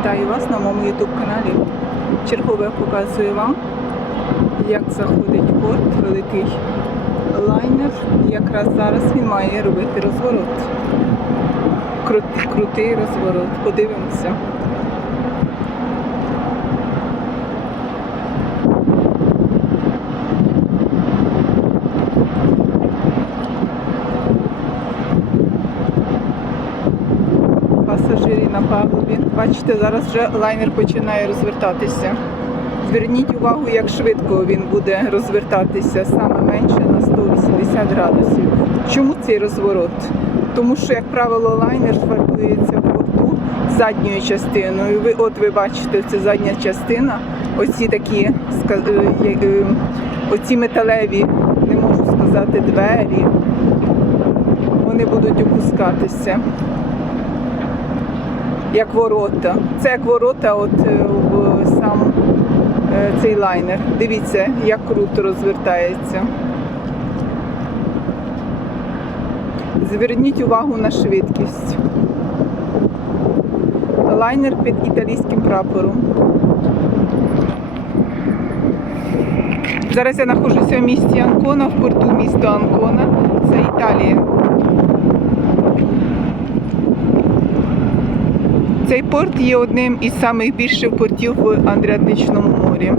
Вітаю вас на моєму YouTube каналі. Чергове показую вам, як заходить в порт великий лайнер. Якраз зараз він має робити розворот. Крутий розворот. Подивимося. На палубі. Бачите, зараз вже лайнер починає розвертатися. Зверніть увагу, як швидко він буде розвертатися, саме менше на 180 градусів. Чому цей розворот? Тому що, як правило, лайнер швартується в борту задньою частиною. Ви, от ви бачите, це задня частина. Оці такі е, е, оці металеві, не можу сказати, двері. Вони будуть опускатися як ворота. Це як ворота от е, в сам е, цей лайнер. Дивіться, як круто розвертається. Зверніть увагу на швидкість. Лайнер під італійським прапором. Зараз я знаходжуся в місті Анкона, в порту міста Анкона. Це Італія. Цей порт є одним із самих більших портів в Адріатичному морі.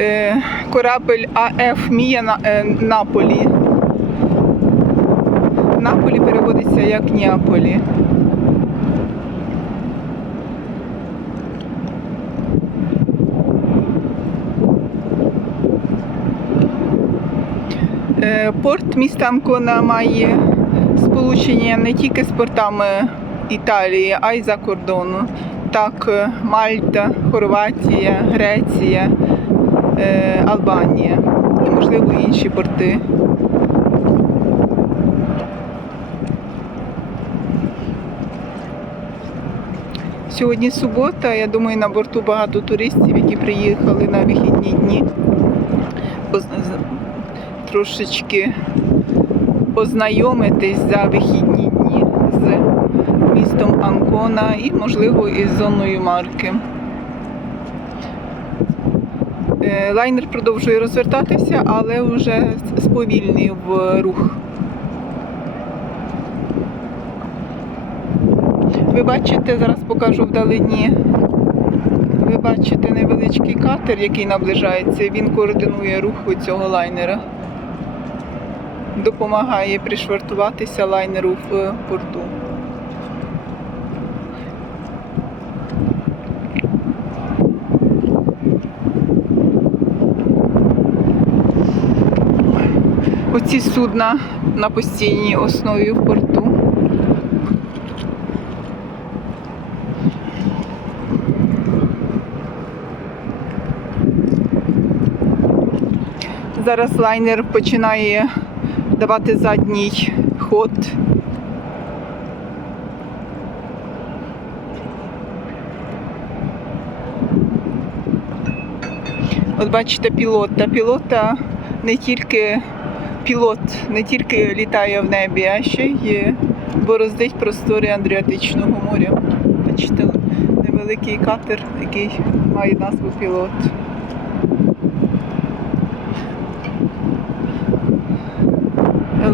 Е, Корабель АФ Мія е, Наполі. Наполі переводиться як Ніаполі. Е, Порт міста Анкона має сполучення не тільки з портами Італії, а й за кордону. Так, е, Мальта, Хорватія, Греція, е, Албанія і, можливо, інші порти. Сьогодні субота, я думаю, на борту багато туристів, які приїхали на вихідні дні. Трошечки познайомитись за вихідні дні з містом Анкона і, можливо, із зоною марки. Е, Лайнер продовжує розвертатися, але вже сповільнив рух. Ви бачите, зараз покажу вдалині. Ви бачите невеличкий катер, який наближається. Він координує рух у цього лайнера. Допомагає пришвартуватися лайнеру в порту. Оці судна на постійній основі в порту. Зараз лайнер починає давати задній ход. От бачите пілота. Пілота не тільки пілот не тільки літає в небі, а ще й бороздить простори Адріатичного моря. Бачите, невеликий катер, який має назву пілот.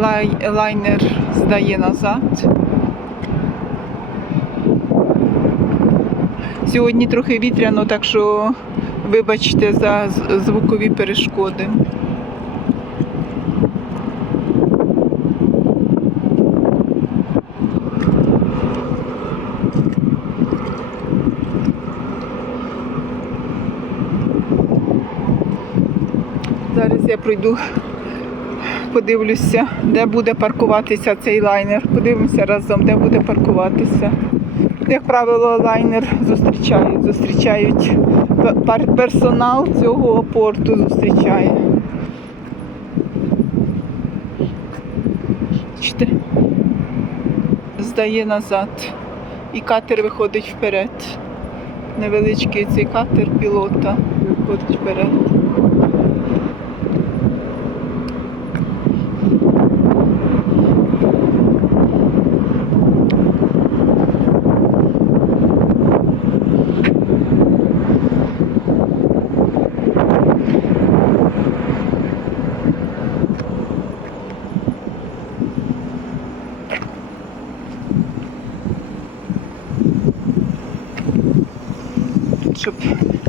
Лай, лайнер здає назад. Сьогодні трохи вітряно, так що вибачте за звукові перешкоди. Зараз я пройду подивлюся, де буде паркуватися цей лайнер. Подивимося разом, де буде паркуватися. Як правило, лайнер зустрічають. Зустрічають персонал цього порту зустрічає. Бачите? Здає назад. І катер виходить вперед. Невеличкий цей катер пілота виходить вперед.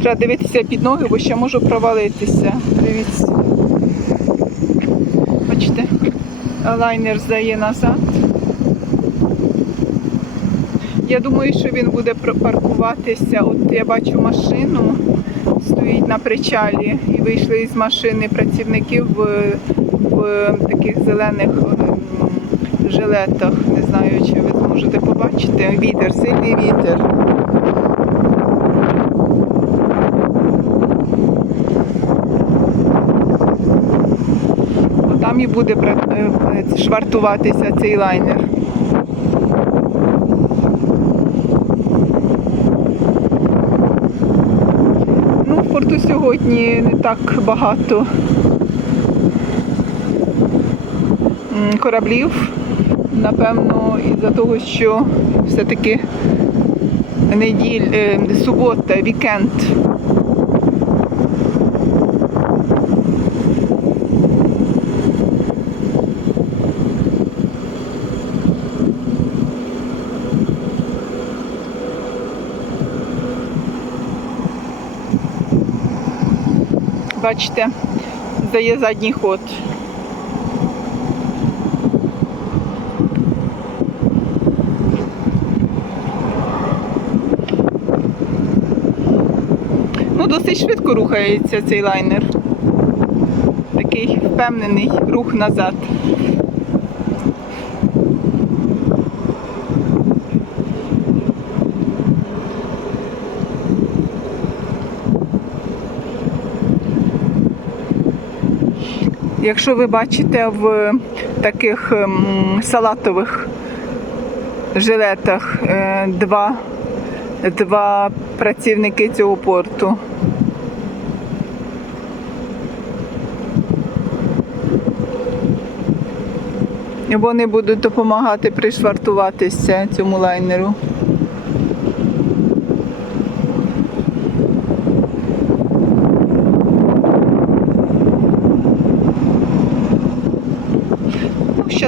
Треба дивитися під ноги, бо ще можу провалитися. Дивіться. Бачите, лайнер здає назад. Я думаю, що він буде паркуватися. От я бачу машину, стоїть на причалі, і вийшли із машини працівники в, в таких зелених ем, жилетах. Не знаю, чи ви зможете побачити. Вітер, сильний вітер. І буде е, е, швартуватися цей лайнер. Ну, порту сьогодні не так багато кораблів. Напевно, із-за того, що все-таки неділь, е, субота, вікенд. Бачите, здає задній ход. Ну, досить швидко рухається цей лайнер. Такий впевнений рух назад. Якщо ви бачите в таких ем, салатових жилетах е, два, два працівники цього порту. Вони будуть допомагати пришвартуватися цьому лайнеру.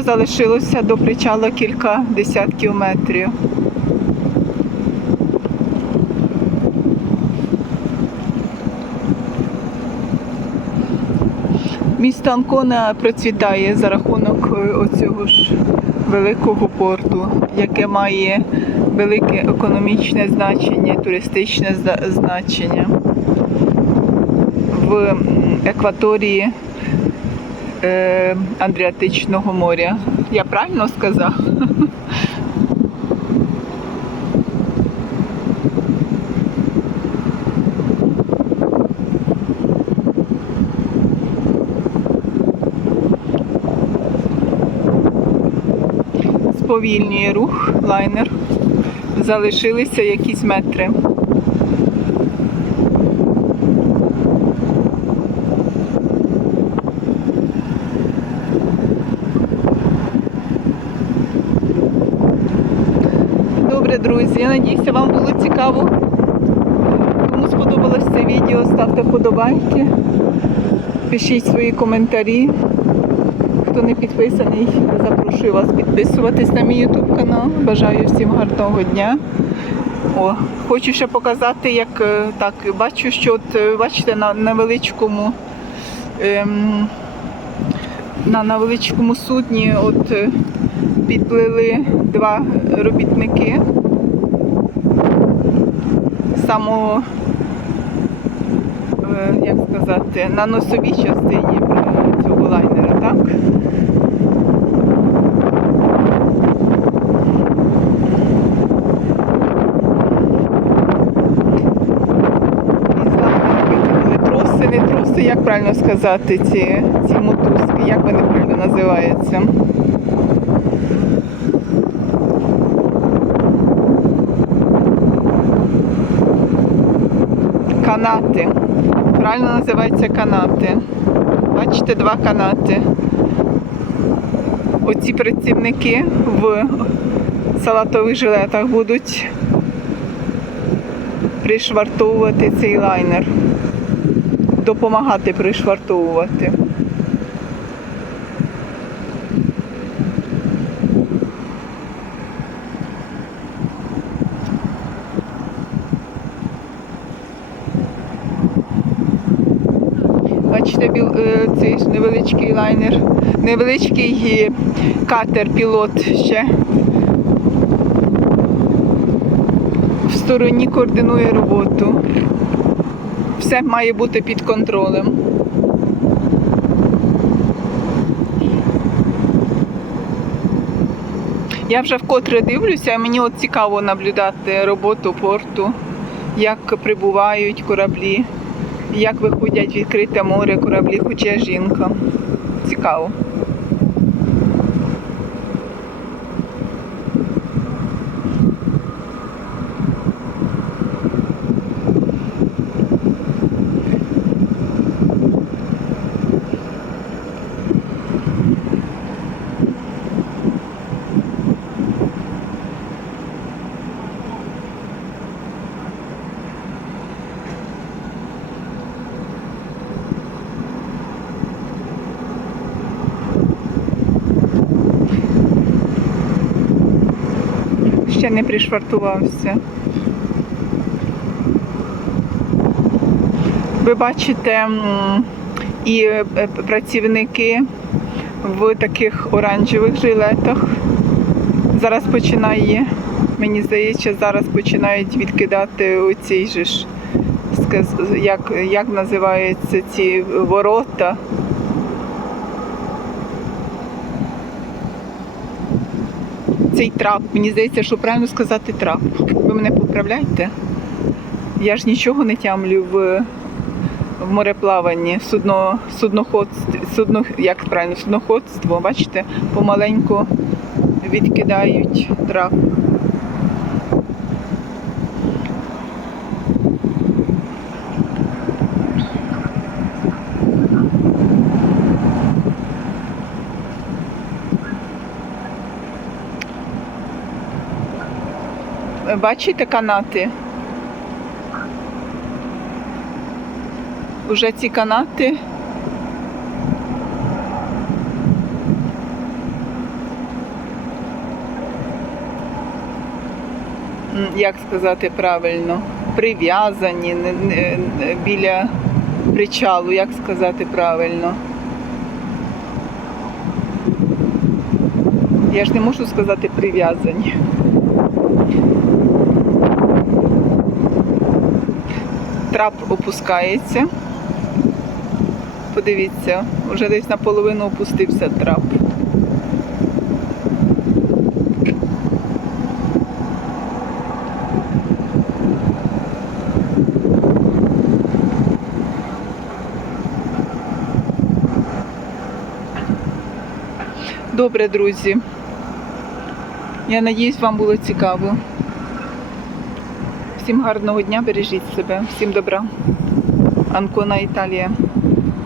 Залишилося до причала кілька десятків метрів. Місто Анкона процвітає за рахунок е, оцього ж великого порту, яке має велике економічне значення, туристичне зна- значення. В екваторії е, Адріатичного моря. Я правильно сказав? Сповільнює рух лайнер. Залишилися якісь метри. Добре, друзі, я надіюся, вам було цікаво. Кому сподобалось це відео, ставте вподобайки, пишіть свої коментарі. Хто не підписаний, запрошую вас підписуватись на мій YouTube канал. Бажаю всім гарного дня. О, хочу ще показати, як е, так, бачу, що от, е, бачите, на невеличкому ем, на невеличкому судні от е, підплили два робітники. Само, е, як сказати, на носовій частині цього лайнера, так? Не троси, як правильно сказати, ці, ці мотузки, як вони правильно називаються? Канати. Правильно називаються канати. Бачите, два канати. Оці працівники в салатових жилетах будуть пришвартовувати цей лайнер. Допомагати пришвартовувати. Бачите, біл- е, цей невеличкий лайнер, невеличкий катер, пілот ще в стороні координує роботу. Все має бути під контролем. Я вже вкотре дивлюся, мені от цікаво наблюдати роботу порту, як прибувають кораблі, як виходять відкрите море кораблі, хоча жінка. Цікаво. Ще не пришвартувався. Ви бачите і е, е, працівники в таких оранжевих жилетах. Зараз починає, мені здається, зараз починають відкидати оці ж, як, як називаються ці ворота. Цей трап, мені здається, що правильно сказати трап. Ви мене поправляєте? Я ж нічого не тямлю в, в мореплаванні, судно, судноходство, судно, як правильно, судноходство, бачите, помаленьку відкидають трап. Бачите канати? Уже ці канати. Як сказати правильно? Прив'язані біля причалу, як сказати правильно? Я ж не можу сказати прив'язані. Трап опускається. Подивіться, вже десь наполовину опустився трап. Добре, друзі. Я надіюсь, вам було цікаво. Всім гарного дня, бережіть себе, всім добра. Анкона Італія.